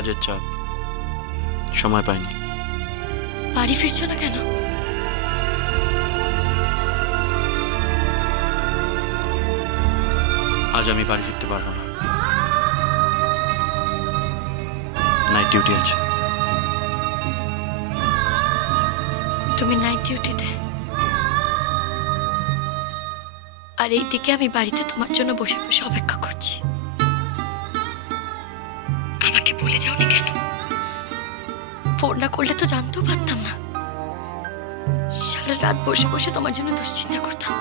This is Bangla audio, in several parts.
কাজের চাপ, সময় পাইনি। বাড়ি ফিরছো না কেন? আজ আমি বাড়ি ফিরতে পারবো না, নাইট ডিউটি আছে। তুমি নাইট ডিউটিতে, আর এইদিকে আমি বাড়িতে তোমার জন্য বসে বসে অপেক্ষা করছি। আমাকে বলে যাওনি কেন? ফোন না করলে তো জানতেও পারতাম না। সারা রাত বসে বসে তোমার জন্য দুশ্চিন্তা করতাম।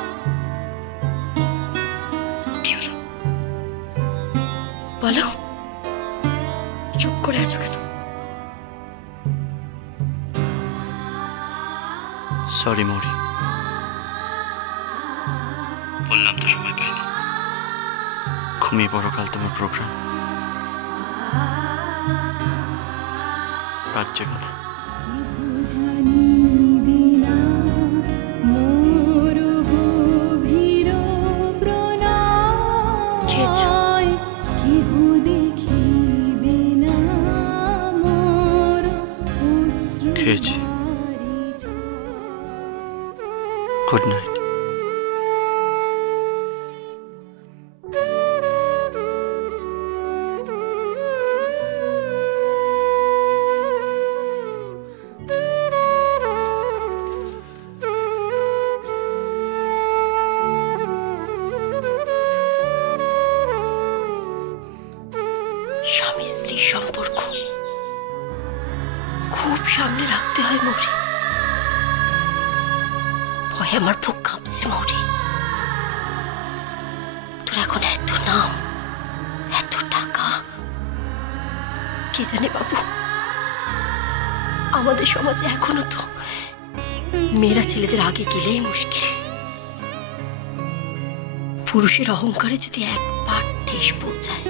কি হলো বলো, চুপ করে আছো কেন? সরি মৌরি, বললাম তো সময় পাইনি। ঘুমিয়ে পড়ো, কাল তোমার প্রোগ্রাম। রাত জেগো না। খেয়েছি। Good night. স্বামী স্ত্রীর সম্পর্ক খুব সামনে রাখতে হয় মৌরি। ভয়ে আমার বুক কাঁপছে মৌরি। তোর এখন এত নাম, এত টাকা, কে জানে বাবু, আমাদের সমাজে এখনো তো মেয়েরা ছেলেদের আগে গেলেই মুশকিল। পুরুষের অহংকারে যদি একবার ঠেস পৌঁছায়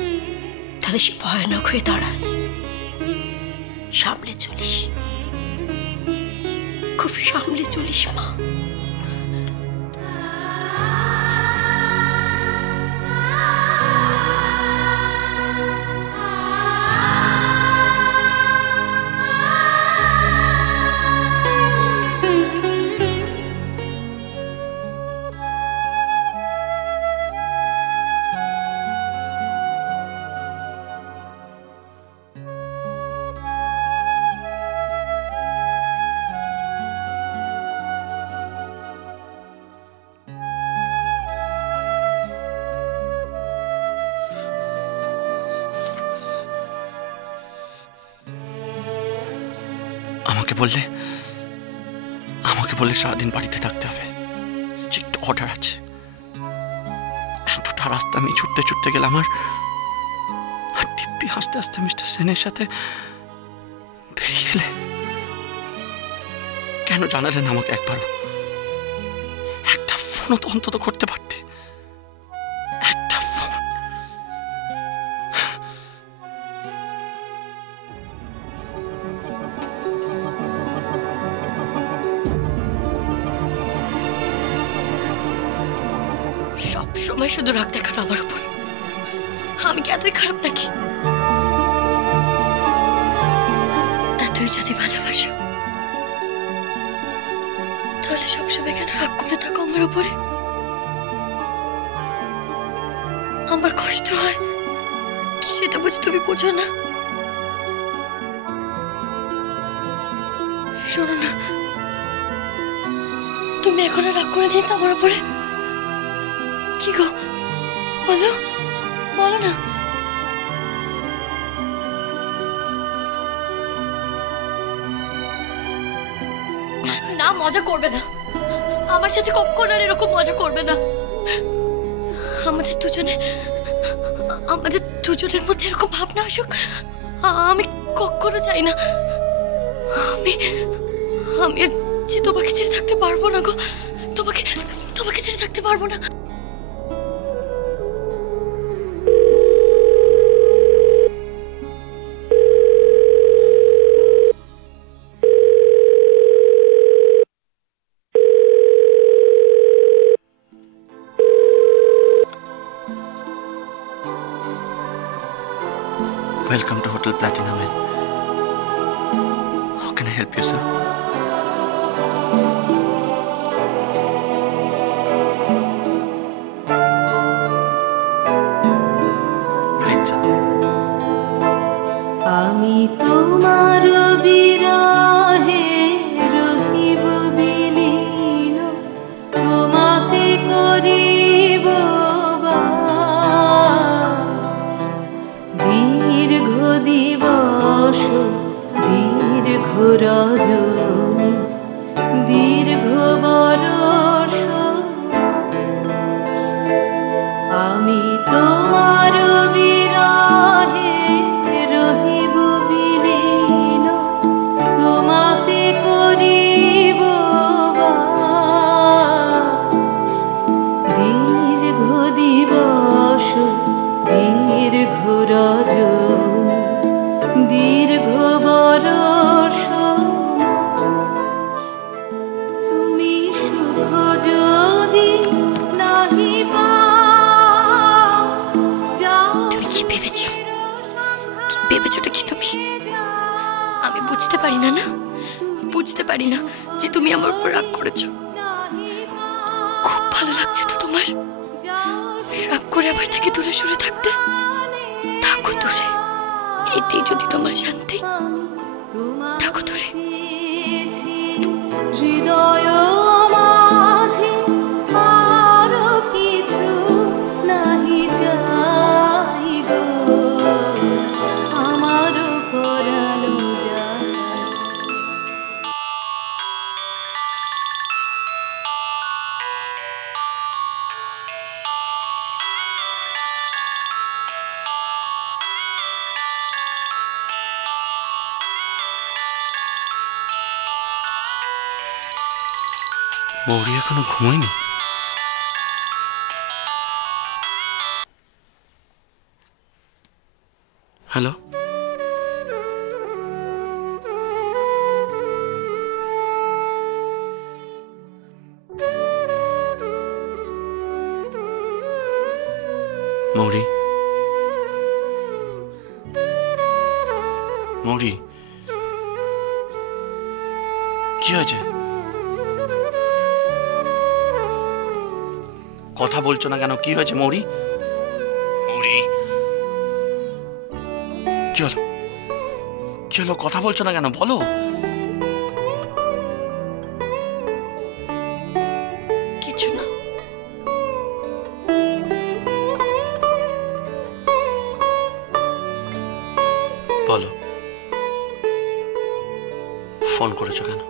তাহলে সে ভয়ানক হয়ে দাঁড়ায়। সামলে চলিস, খুব সামলে চলিস মা। আমাকে বললে সারাদিন বাড়িতে থাকতে হবে। স্ট্রিক্ট অর্ডার আছে। এতটা রাস্তা আমি ছুটতে ছুটতে গেলাম, আর দিব্যি হাসতে হাসতে মিস্টার সেনের সাথে বেরিয়ে গেলে। কেন জানালেন আমাকে একবারও? একটা ফোনও তো অন্তত করতে পারতে। একটা ফোন। সব সময় শুধু রাগ দেখানো আমার উপর। আমি কি এতই খারাপ নাকি? এতই যদি ভালোবাসো তাহলে সবসময় কেন রাগ করে থাকো আমার উপরে? আমার কষ্ট হয় সেটা বুঝি তুমি বোঝো না? শোনো না, তুমি এখন রাগ করে দিতে আমার উপরে? কি গো বলো, বলো না। না, মজা করবে না আমার সাথে, কখনো আর এরকম মজা করবে না। আমাদের দুজনের মধ্যে এরকম ভাবনা আসুক আমি কখনো চাই না। আমি যে তোমাকে ছেড়ে থাকতে পারবো না গো। তোমাকে ছেড়ে থাকতে পারবো না। Welcome to Hotel Platinum Inn. you, sir. Right, sir. আমি তোমার বিরহে রহিব বিলীন, তোমাতে করিব দীর্ঘ দিবস দীর্ঘ রজনী দীর্ঘ বরষ, আমি তোমার বিরহে রহিব বিলীন, তোমাতে করিব দীর্ঘ দিবস দীর্ঘ রজনী দীর্ঘ বরষ, তুমি সুখ যদি নাহি পাও, তুমি কি ভেবেছো? কি ভেবেছোটা কি তুমি? আমি বুঝতে পারি না, বুঝতে পারি না যে তুমি আমার উপর রাগ করেছো। খুব ভালো লাগছে তো তোমার? রাগ করে আমার থেকে দূরে সরে থাকতে? থাকো দূরে, এতেই যদি তোমার শান্তি। থাকো দূরে। হৃদয় মাঝে আর কিছু নাহি চাই গো, আমার পরানো যায়। মৌরি এখনো ঘুমোয়নি। হ্যালো, মৌরি, মৌরি, কি হয়েছে? কথা বলছো না কেন? কি হয়েছে মৌরি? মৌরি, কি হলো? কি হলো? কথা বলছো না কেন? বলো। কিছু না। বলো, ফোন করেছো কেন?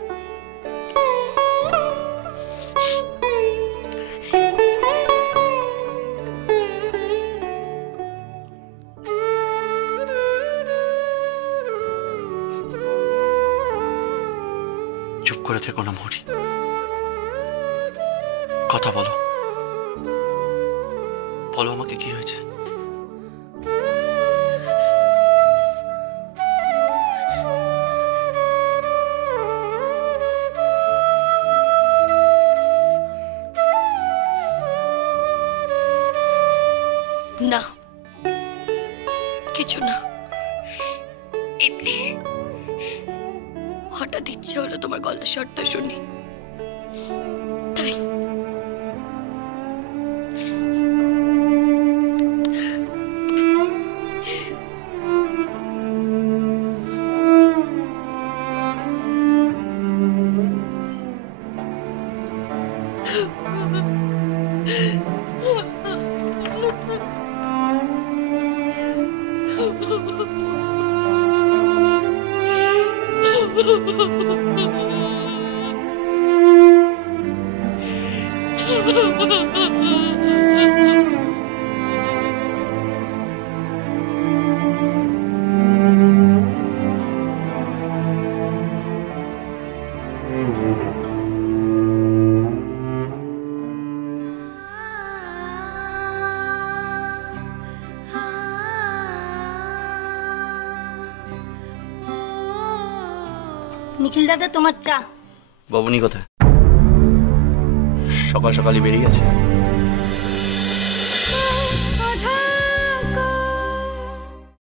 চুপ করে থেকো না মৌরি, কথা বলো। বলো আমাকে কি হয়েছে? না, কিছু না, এমনি হঠাৎ ইচ্ছে হলো তোমার গলার স্বরটা শুনি, তাই। নিখিল দাদা, তোমার চা। বাবুনি কোথায়? সকাল সকালই বেরিয়ে গেছে।